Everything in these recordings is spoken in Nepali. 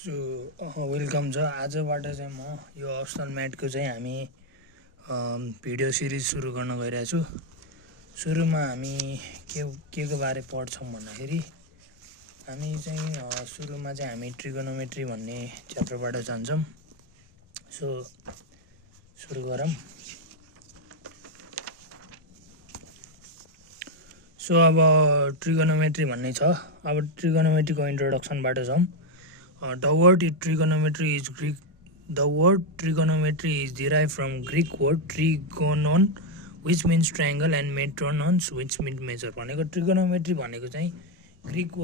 सो वेलकम छ। आजबाट चाहिँ म यो अप्सनल म्याथको चाहिँ हामी भिडियो सिरिज सुरु गर्न गइरहेको छु। सुरुमा हामी के को बारे पढ्छौँ भन्दाखेरि हामी चाहिँ सुरुमा चाहिँ हामी ट्रिगोनोमेट्री भन्ने च्याप्टरबाट जान्छौँ। सो सुरु गरौँ। सो अब ट्रिगोनोमेट्री भन्ने छ। अब ट्रिगोनोमेट्रीको इन्ट्रोडक्सनबाट जाउँ। The word trigonometry is derived from Greek word trigonon, which means triangle, and metronons, which means measure. भनेको ट्रिगोनोमेट्री भनेको चाहिँ ग्रीक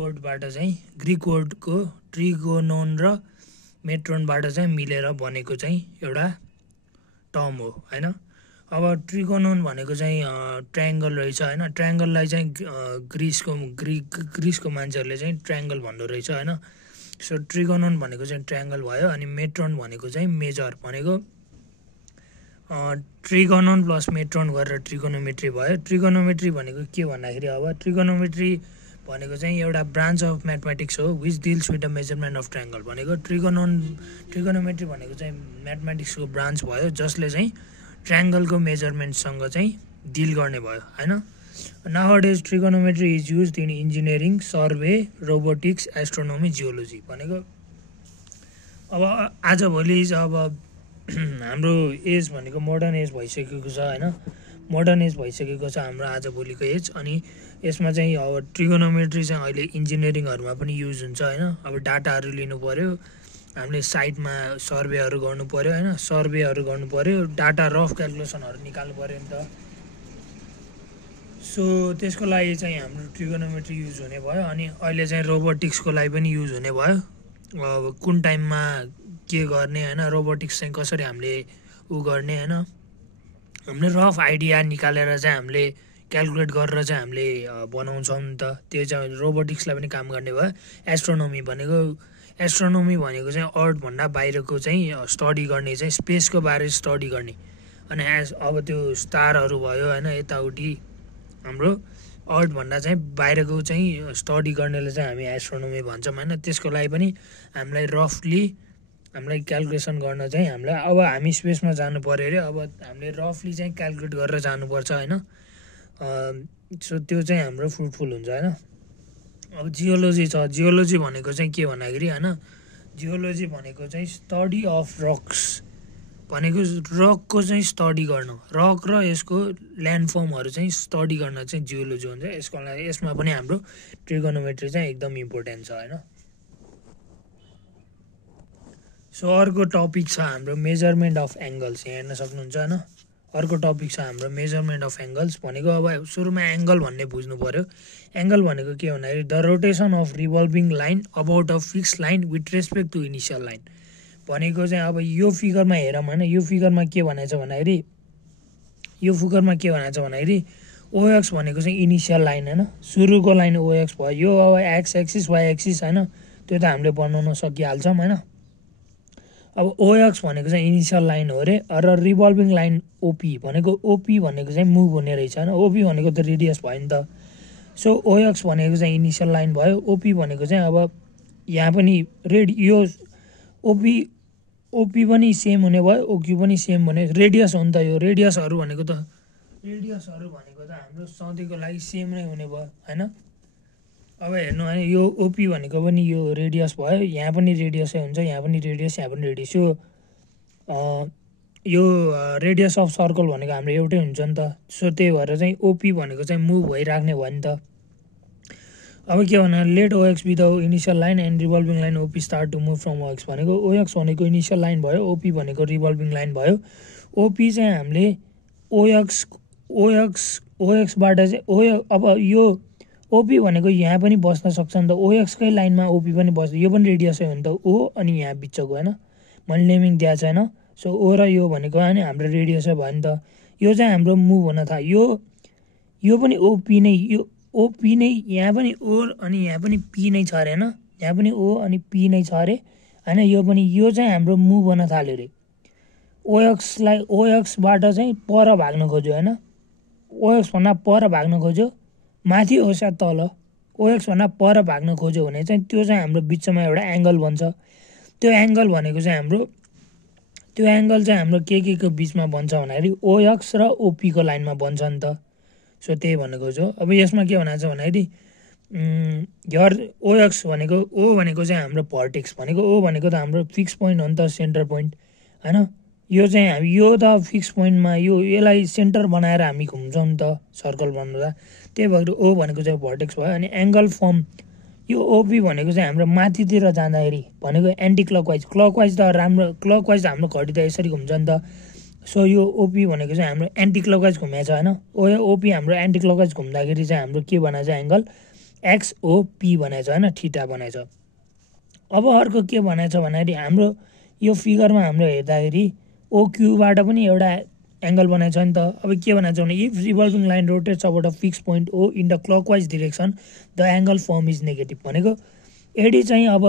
वर्डको ट्रिगोनोन र मेट्रोनबाट चाहिँ मिलेर बनेको चाहिँ एउटा टर्म हो हैन। अब ट्रिगोनोन भनेको चाहिँ ट्रायंगल रहेछ हैन। ट्रायंगललाई चाहिँ ग्रीसको मान्छेहरूले चाहिँ ट्रायंगल भन्दो रहेछ हैन। सो ट्रिगोनोन भनेको चाहिँ ट्रायंगल भयो। अनि मेट्रोन भनेको चाहिँ मेजर भनेको ट्रिगोनोन प्लस मेट्रोन गरेर ट्रिगोनोमेट्री भयो। ट्रिगोनोमेट्री भनेको के भन्दाखेरि अब ट्रिगोनोमेट्री भनेको चाहिँ एउटा ब्रान्च अफ म्याथमेटिक्स हो which deals with the measurement of triangle. भनेको ट्रिगोनोमेट्री भनेको चाहिँ म्याथमेटिक्सको ब्रान्च भयो जसले चाहिँ ट्रायंगलको मेजरमेन्टसँग चाहिँ डिल गर्ने भयो हैन। Nowadays trigonometry is used in engineering, survey, robotics, astronomy, geology। भनेको अब आजभोलि अब हाम्रो एज भनेको मोडर्न एज भइसकेको छ हैन। मोडर्न एज भइसकेको छ हाम्रो आजभोलिको एज। अनि यसमा चाहिँ अब ट्रिगोनोमेट्री चाहिँ अहिले इन्जिनियरिङहरुमा पनि युज हुन्छ हैन। अब डाटाहरु लिनु पर्यो, हामीले साइटमा सर्वेहरु गर्नु पर्यो हैन। सर्वेहरु गर्नु पर्यो, डाटा रफ क्याल्कुलेसनहरु निकाल्नु पर्यो नि त। सो त्यसको लागि चाहिँ हाम्रो ट्रिगोनोमेट्री युज हुने भयो। अनि अहिले चाहिँ रोबोटिक्सको लागि पनि युज हुने भयो। अब कुन टाइममा के गर्ने हैन, रोबोटिक्स चाहिँ कसरी हामीले गर्ने हैन, हामीले रफ आइडिया निकालेर चाहिँ हामीले क्याल्कुलेट गरेर चाहिँ हामीले बनाउँछौँ नि त। त्यो चाहिँ रोबोटिक्सलाई पनि काम गर्ने भयो। एस्ट्रोनोमी भनेको चाहिँ अर्थ भन्दा बाहिरको चाहिँ स्टडी गर्ने, चाहिँ स्पेसको बारे स्टडी गर्ने। अनि अब त्यो स्टारहरु भयो हैन, यताउति हाम्रो अर्थ भन्दा चाहिँ बाहिरको चाहिँ स्टडी गर्नेले चाहिँ हामी एस्ट्रोनोमी भन्छौँ हैन। त्यसको लागि पनि हामीलाई रफली हामीलाई क्याल्कुलेसन गर्न चाहिँ हामीलाई अब हामी स्पेसमा जानु पर्यो अरे, अब हामीले रफली चाहिँ क्याल्कुलेट गरेर जानुपर्छ हैन। सो त्यो चाहिँ हाम्रो फ्रुटफुल हुन्छ हैन। अब जियोलोजी छ। जियोलोजी भनेको चाहिँ के भन्दाखेरि हैन, जियोलोजी भनेको चाहिँ स्टडी अफ रक्स भनेको रकको चाहिँ स्टडी गर्न, रक र यसको ल्यान्डफर्महरु चाहिँ स्टडी गर्न चाहिँ जियोलोजी हुन्छ। यसको लागि यसमा पनि हाम्रो ट्रिगोनोमेट्री चाहिँ एकदम इम्पोर्टेन्ट छ हैन। सो अर्को टपिक छ हाम्रो मेजरमेन्ट अफ एंगल्स। यहाँ हेर्न सक्नुहुन्छ हैन। अर्को टपिक छ हाम्रो मेजरमेन्ट अफ एंगल्स। भनेको अब सुरुमा एंगल भन्ने बुझ्नु पर्यो। एंगल भनेको के भन्दाखेरि the rotation of revolving line about a fixed line with respect to initial line. भनेको चाहिँ अब यो फिगरमा हेरौँ हैन। यो फिगरमा के भनेको छ भन्दाखेरि ओएक्स भनेको चाहिँ इनिशियल लाइन हैन, सुरुको लाइन ओएक्स भयो। यो अब एक्स एक्सिस वाइ एक्सिस हैन, त्यो त हामीले बनाउन सकिहाल्छौँ हैन। अब ओएक्स भनेको चाहिँ इनिशियल लाइन हो रे। र रिभल्भिङ लाइन ओपी भनेको चाहिँ मुभ हुने रहेछ हैन। ओपी भनेको त रेडियस भयो नि त। सो ओएक्स भनेको चाहिँ इनिशियल लाइन भयो। ओपी भनेको चाहिँ अब यहाँ पनि यो ओपी पनि सेम हुने भयो, ओक्यू पनि सेम हुने। रेडियस हो नि त यो। रेडियसहरु भनेको त हाम्रो सधैँको लागि सेम नै हुने भयो हैन। अब हेर्नु हैन, यो ओपी भनेको पनि यो रेडियस भयो, यहाँ पनि रेडियसै हुन्छ, यहाँ पनि रेडियस, यहाँ पनि रेडियस। यो रेडियस अफ सर्कल भनेको हाम्रो एउटै हुन्छ नि त। सो त्यही भएर चाहिँ ओपी भनेको चाहिँ मुभ भइराख्ने भयो नि त। अब के भन्नु, let OX be the initial line and revolving line OP start to move from OX. भनेको ओएक्स भनेको इनिशियल लाइन भयो, ओपी भनेको रिभल्भिङ लाइन भयो। ओपी चाहिँ हामीले ओएक्सबाट चाहिँ अब यो ओपी भनेको यहाँ पनि बस्न सक्छ नि त। ओएक्सकै लाइनमा ओपी पनि बस्छ। यो पनि रेडियसै हो नि त, ओ अनि यहाँ बिचको हैन। मैले नेमिङ दिएको छैन। सो ओ र यो भनेको हैन हाम्रो रेडियसै भयो नि त। यो चाहिँ हाम्रो मुभ हुन थाल्यो। यो पनि ओपी नै, यो ओपी नै, यहाँ पनि ओ अनि यहाँ पनि पी नै छ अरे हैन। यहाँ पनि ओ अनि पी नै छ अरे हैन। यो पनि, यो चाहिँ हाम्रो मुभ हुन थाल्यो रे। ओएक्सबाट चाहिँ पर भाग्न खोज्यो हैन। ओएक्स भन्दा पर भाग्न खोज्यो, माथि होस् या तल, ओएक्स भन्दा पर भाग्न खोज्यो भने चाहिँ त्यो चाहिँ हाम्रो बिचमा एउटा एंगल बन्छ। त्यो एङ्गल भनेको चाहिँ हाम्रो के को बिचमा बन्छ भन्दाखेरि ओएक्स र ओपीको लाइनमा बन्छ नि त। सो त्यही भनेको छ। अब यसमा के भनेको छ भन्दाखेरि ओएक्स भनेको ओ भनेको चाहिँ हाम्रो भर्टेक्स भनेको ओ भनेको त हाम्रो फिक्स पोइन्ट हो नि त, सेन्टर पोइन्ट होइन। यो चाहिँ हामी यो त फिक्स पोइन्टमा यसलाई सेन्टर बनाएर हामी घुम्छौँ नि त सर्कल बनाउँदा, त्यही भएर ओ भनेको चाहिँ भर्टेक्स भयो। अनि एङ्गल फर्म यो ओपी भनेको चाहिँ हाम्रो माथितिर जाँदाखेरि भनेको एन्टी क्लकवाइज त हाम्रो घडी त यसरी घुम्छ नि त। सो यो ओपी भनेको चाहिँ हाम्रो एन्टी क्लकवाइज घुमेको छ होइन। ओपी हाम्रो एन्टी क्लकवाइज घुम्दाखेरि चाहिँ हाम्रो के बनाएको छ एङ्गल एक्सओपी बनाएको छ होइन, थीटा बनाएको छ। अब अर्को के बनाएको छ भन्दाखेरि हाम्रो यो फिगरमा हाम्रो हेर्दाखेरि ओक्यूबाट पनि एउटा एङ्गल बनाएको छ नि त। अब के भनेको छ भने if revolving line rotates about a fix point O in the clockwise direction the angle form is negative भनेको एडी चाहिँ अब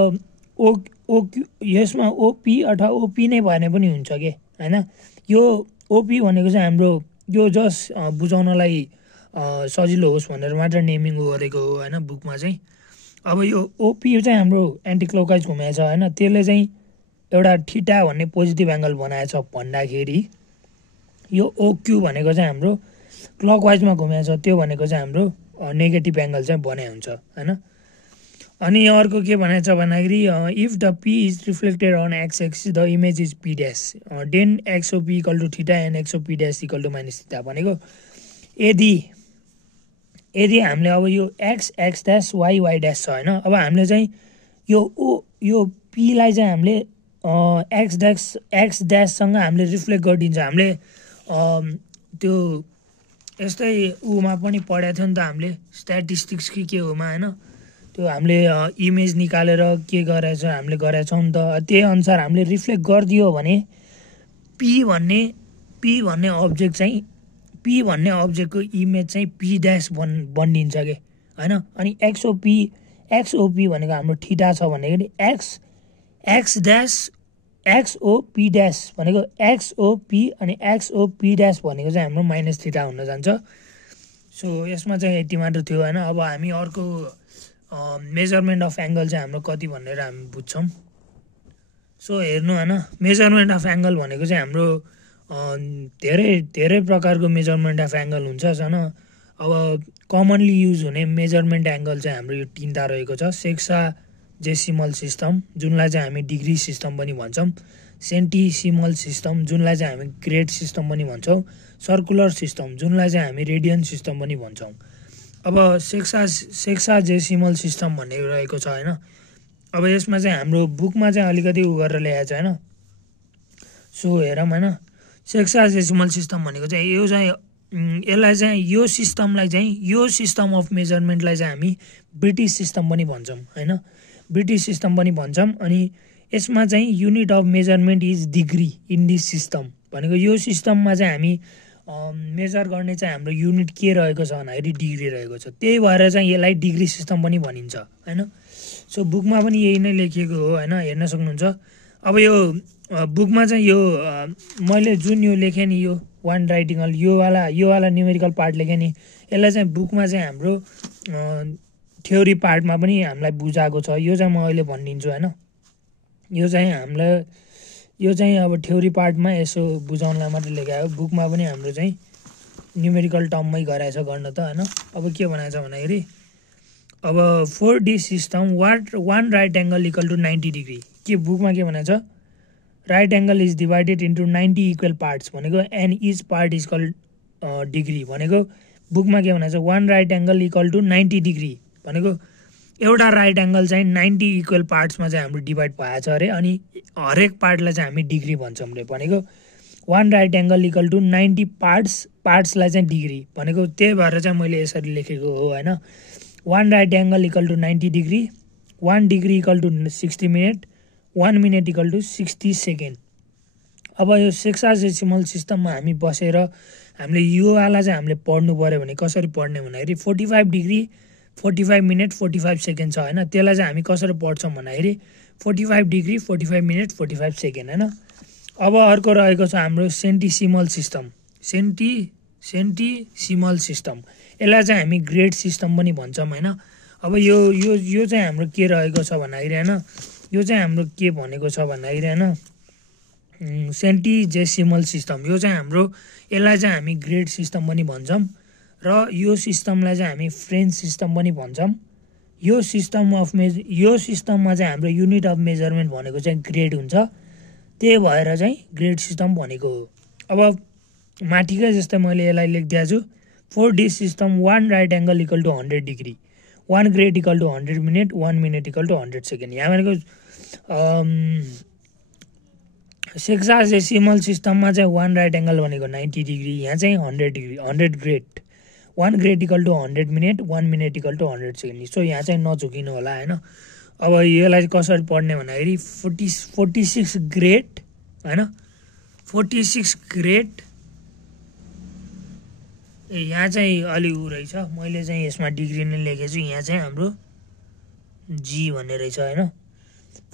यसमा ओपी अथवा ओपी नै भने पनि हुन्छ के होइन। यो ओपी भनेको चाहिँ हाम्रो यो जस्ट बुझाउनलाई सजिलो होस् भनेर मात्र नेमिङ गरेको हो होइन बुकमा चाहिँ। अब यो ओपी चाहिँ हाम्रो एन्टी क्लकवाइज घुमेको छ होइन, त्यसले चाहिँ एउटा थीटा भन्ने पोजिटिभ एङ्गल बनाएको छ भन्दाखेरि यो ओक्यू भनेको चाहिँ हाम्रो क्लकवाइजमा घुमेको छ, त्यो भनेको चाहिँ हाम्रो नेगेटिभ एङ्गल चाहिँ बनाएको हुन्छ होइन। अनि अर्को के भनेको छ भन्दाखेरि if the P is reflected on X axis the image is P dash then XOP equal to theta and XOP dash equal to minus theta भनेको यदि हामीले अब यो एक्स ड्यास वाइ ड्यास छ होइन। अब हामीले चाहिँ यो पीलाई चाहिँ हामीले एक्स ड्याससँग हामीले रिफ्लेक्ट गरिदिन्छ। हामीले त्यो यस्तै उमा पनि पढाएको थियो नि त हामीले स्ट्याटिस्टिक्स कि के होमा होइन, त्यो हामीले इमेज निकालेर के गरेछ हामीले गरेछौँ नि त। त्यही अनुसार हामीले रिफ्लेक्ट गरिदियो भने पी भन्ने अब्जेक्टको इमेज चाहिँ पी ड्यास बनिदिन्छ कि होइन। अनि एक्सओपी भनेको हाम्रो थीटा छ भनेको नि एक्सओपी ड्यास भनेको एक्सओपी अनि एक्सओपी ड्यास भनेको चाहिँ हाम्रो माइनस थीटा हुन जान्छ। सो यसमा चाहिँ यति मात्र थियो होइन। अब हामी अर्को मेजरमेन्ट अफ एङ्गल चाहिँ हाम्रो कति भनेर हामी बुझ्छौँ। सो हेर्नु होइन, मेजरमेन्ट अफ एङ्गल भनेको चाहिँ हाम्रो धेरै प्रकारको मेजरमेन्ट अफ एङ्गल हुन्छ होइन। अब कमनली युज हुने मेजरमेन्ट एङ्गल चाहिँ हाम्रो यो तिनवटा रहेको छ। सेक्साडेसिमल सिस्टम जुनलाई चाहिँ हामी डिग्री सिस्टम पनि भन्छौँ, सेन्टिसिमल सिस्टम जुनलाई चाहिँ हामी ग्रेड सिस्टम पनि भन्छौँ, सर्कुलर सिस्टम जुनलाई चाहिँ हामी रेडियन सिस्टम पनि भन्छौँ। अब सेक्साडेसिमल सिस्टम भन्ने रहेको छ होइन। अब यसमा चाहिँ हाम्रो बुकमा चाहिँ अलिकति गरेर ल्याएको छ होइन। सो हेरौँ होइन, सेक्साडेसिमल सिस्टम भनेको चाहिँ यसलाई चाहिँ यो सिस्टम अफ मेजरमेन्टलाई चाहिँ हामी ब्रिटिस सिस्टम पनि भन्छौँ होइन, ब्रिटिस सिस्टम पनि भन्छौँ। अनि यसमा चाहिँ unit of measurement is degree in this system भनेको यो सिस्टममा चाहिँ हामी मेजर गर्ने चाहिँ हाम्रो युनिट के रहेको छ भन्दाखेरि डिग्री रहेको छ, त्यही भएर चाहिँ यसलाई डिग्री सिस्टम पनि भनिन्छ होइन। सो बुकमा पनि यही नै लेखिएको हो होइन, हेर्न सक्नुहुन्छ। अब यो बुकमा चाहिँ यो मैले जुन यो लेखेँ नि यो वान राइटिङल योवाला न्युमेरिकल पार्ट लेखेँ नि, यसलाई चाहिँ बुकमा चाहिँ हाम्रो थ्योरी पार्टमा पनि हामीलाई बुझाएको छ। यो चाहिँ म अहिले भनिदिन्छु होइन। यो चाहिँ अब थ्योरी पार्टमा यसो बुझाउनलाई मात्रै लेखायो, बुकमा पनि हाम्रो चाहिँ न्युमेरिकल टर्ममै गराएछ गर्न त होइन। अब के भनेको छ भन्दाखेरि अब 4D system one right angle equal to 90 degree के बुकमा के भनेको छ, right angle is divided into 90 equal parts भनेको and each part is called degree भनेको बुकमा के भनेको छ one right angle equal to 90 degree भनेको एउटा राइट एङ्गल चाहिँ 90 इक्वल पार्ट्समा चाहिँ हाम्रो डिभाइड भएको छ अरे। अनि हरेक पार्टलाई चाहिँ हामी डिग्री भन्छौँ रे भनेको one right angle equal to 90 पार्ट्सलाई चाहिँ डिग्री भनेको, त्यही भएर चाहिँ मैले यसरी लेखेको हो होइन। One right angle equal to 90 degree, 1 degree equal to 60 minute, 1 minute equal to 60 second. अब यो सेक्साडेसिमल सिस्टममा हामी बसेर हामीले योवाला चाहिँ हामीले पढ्नु पऱ्यो भने कसरी पढ्ने भन्दाखेरि 45 डिग्री 45 मिनट 45 सेकेन्ड छ होइन, त्यसलाई चाहिँ हामी कसरी पढ्छौँ भन्दाखेरि 45 डिग्री 45 मिनट 45 सेकेन्ड होइन। अब अर्को रहेको छ हाम्रो सेन्टिसिमल सिस्टम, सेन्टिसिमल सिस्टम यसलाई चाहिँ हामी ग्रेड सिस्टम पनि भन्छौँ होइन। अब यो चाहिँ हाम्रो के रहेको छ भन्दाखेरि होइन, यो चाहिँ हाम्रो के भनेको छ भन्दाखेरि हैन सेन्टिजेसिमल सिस्टम। यो चाहिँ हाम्रो यसलाई चाहिँ हामी ग्रेड सिस्टम पनि भन्छौँ र यो सिस्टमलाई चाहिँ हामी फ्रेन्च सिस्टम पनि भन्छौँ। यो सिस्टममा चाहिँ हाम्रो युनिट अफ मेजरमेन्ट भनेको चाहिँ ग्रेड हुन्छ, त्यही भएर चाहिँ ग्रेड सिस्टम भनेको हो। अब माथिकै जस्तै मैले यसलाई लेखिदिएको छु 4D system 1 right angle equal to 100 degree, 1 grade equal to 100 minute, 1 minute equal to 100 second. यहाँ भनेको सेक्साजेसिमल सिस्टममा चाहिँ 1 राइट एङ्गल भनेको 90 डिग्री, यहाँ चाहिँ 100 degree 100 grade, 1 grade equal to 100 minute, 1 minute equal to 100 second. So यहाँ चाहिँ नझुकिनु होला होइन। अब यसलाई कसरी पढ्ने भन्दाखेरि 46 ग्रेड होइन, 46 ग्रेड यहाँ चाहिँ अलि ऊ रहेछ, मैले चाहिँ यसमा डिग्री नै लेखेको छु, यहाँ चाहिँ हाम्रो जी भन्ने रहेछ होइन।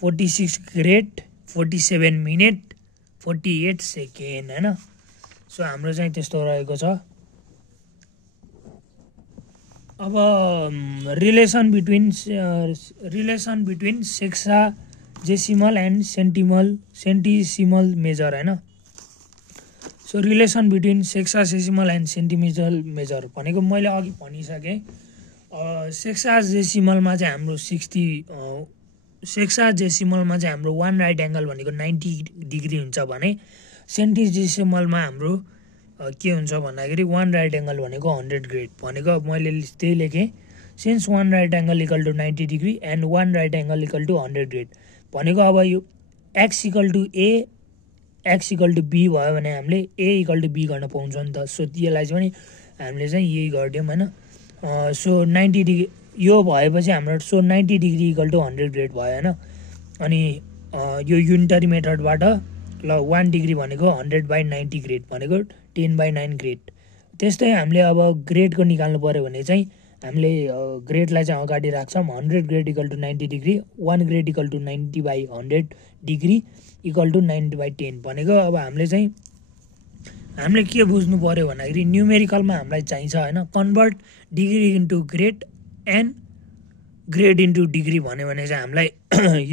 46 ग्रेड 47 मिनट 48 सेकेन्ड होइन। सो हाम्रो चाहिँ त्यस्तो रहेको छ। अब relation between sexagesimal and centesimal measure होइन। So relation between sexagesimal and centesimal measure भनेको मैले अघि भनिसकेँ। सेक्साजेसिमलमा चाहिँ हाम्रो 1 राइट एङ्गल भनेको 90 डिग्री हुन्छ भने सेन्टिजेसिमलमा हाम्रो के हुन्छ भन्दाखेरि 1 राइट एङ्गल भनेको 100 ग्रेड भनेको मैले त्यही लेखेँ। Since 1 right angle equal to 90 degree and 1 right angle equal to 100 grade भनेको अब यो X equal to A X equal to B भयो भने हामीले ए इक्वल टु बी गर्न पाउँछ नि त। सो यसलाई चाहिँ हामीले चाहिँ यही गरिदियौँ होइन। सो 90 डिग्री यो भएपछि हाम्रो 90 डिग्री इक्वल टु 100 ग्रेड भयो होइन। अनि यो युनिटरी मेथडबाट ल 1 डिग्री भनेको 100/90 ग्रेड भनेको 10/9 ग्रेड। त्यस्तै हामीले अब ग्रेडको निकाल्नु पऱ्यो भने चाहिँ हामीले ग्रेडलाई चाहिँ अगाडि राख्छौँ। 100 grade equal to 90 degree, 1 grade equal to 90/100 degree equal to 90/10 भनेको अब हामीले के बुझ्नु पऱ्यो भन्दाखेरि न्युमेरिकलमा हामीलाई चाहिन्छ होइन। Convert degree into grade and grade into degree भन्यो भने चाहिँ हामीलाई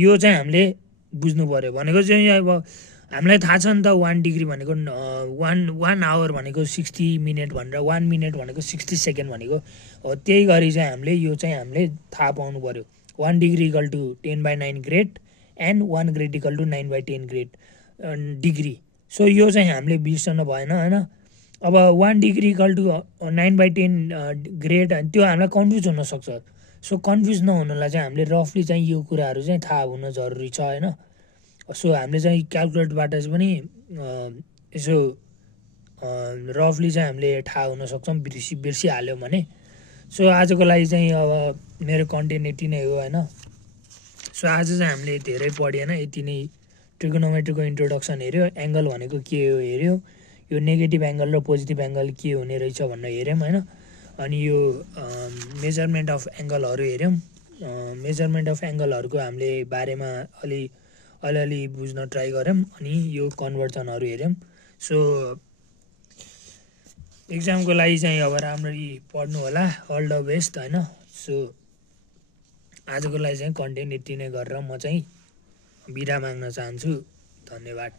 यो चाहिँ हामीले बुझ्नु पऱ्यो भनेको चाहिँ अब हामीलाई थाहा छ नि त 1 डिग्री भनेको 1 आवर भनेको 60 मिनट भनेर, 1 मिनट भनेको 60 सेकेन्ड भनेको हो। त्यही गरी चाहिँ हामीले थाहा पाउनु पऱ्यो 1 degree equal to 10/9 grade and 1 grade equal to 9/10 grade degree. So यो चाहिँ हामीले बिर्सनु भएन होइन। अब 1 डिग्री इक्वल टु 9/10 ग्रेड त्यो हामीलाई कन्फ्युज हुनसक्छ। सो कन्फ्युज नहुनलाई चाहिँ हामीले रफली चाहिँ यो कुराहरू चाहिँ थाहा हुन जरुरी छ होइन। सो हामीले चाहिँ क्यालकुलेटरबाट पनि यसो रफली चाहिँ हामीले थाहा हुन सक्छौँ बिर्सिहाल्यौँ भने। सो आजको लागि चाहिँ अब मेरो कन्टेन्ट यति नै हो होइन। सो आज चाहिँ हामीले धेरै पढेन, यति नै ट्रिगोनोमेट्रीको इन्ट्रोडक्सन हेऱ्यो, एङ्गल भनेको के हो हेऱ्यो, यो नेगेटिभ एङ्गल र पोजिटिभ एङ्गल के हुने रहेछ भनेर हेऱ्यौँ होइन। अनि यो मेजरमेन्ट अफ एङ्गलहरू हेऱ्यौँ। मेजरमेन्ट अफ एङ्गलहरूको हामीले बारेमा अलिअलि बुझ्न ट्राई गऱ्यौँ। अनि यो कन्भर्जनहरू हेऱ्यौँ। सो इक्जामको लागि चाहिँ अब राम्ररी पढ्नु होला, अल द बेस्ट होइन। सो आजको लागि चाहिँ कन्टेन्ट यति नै गरेर म चाहिँ बिदा माग्न चाहन्छु। धन्यवाद।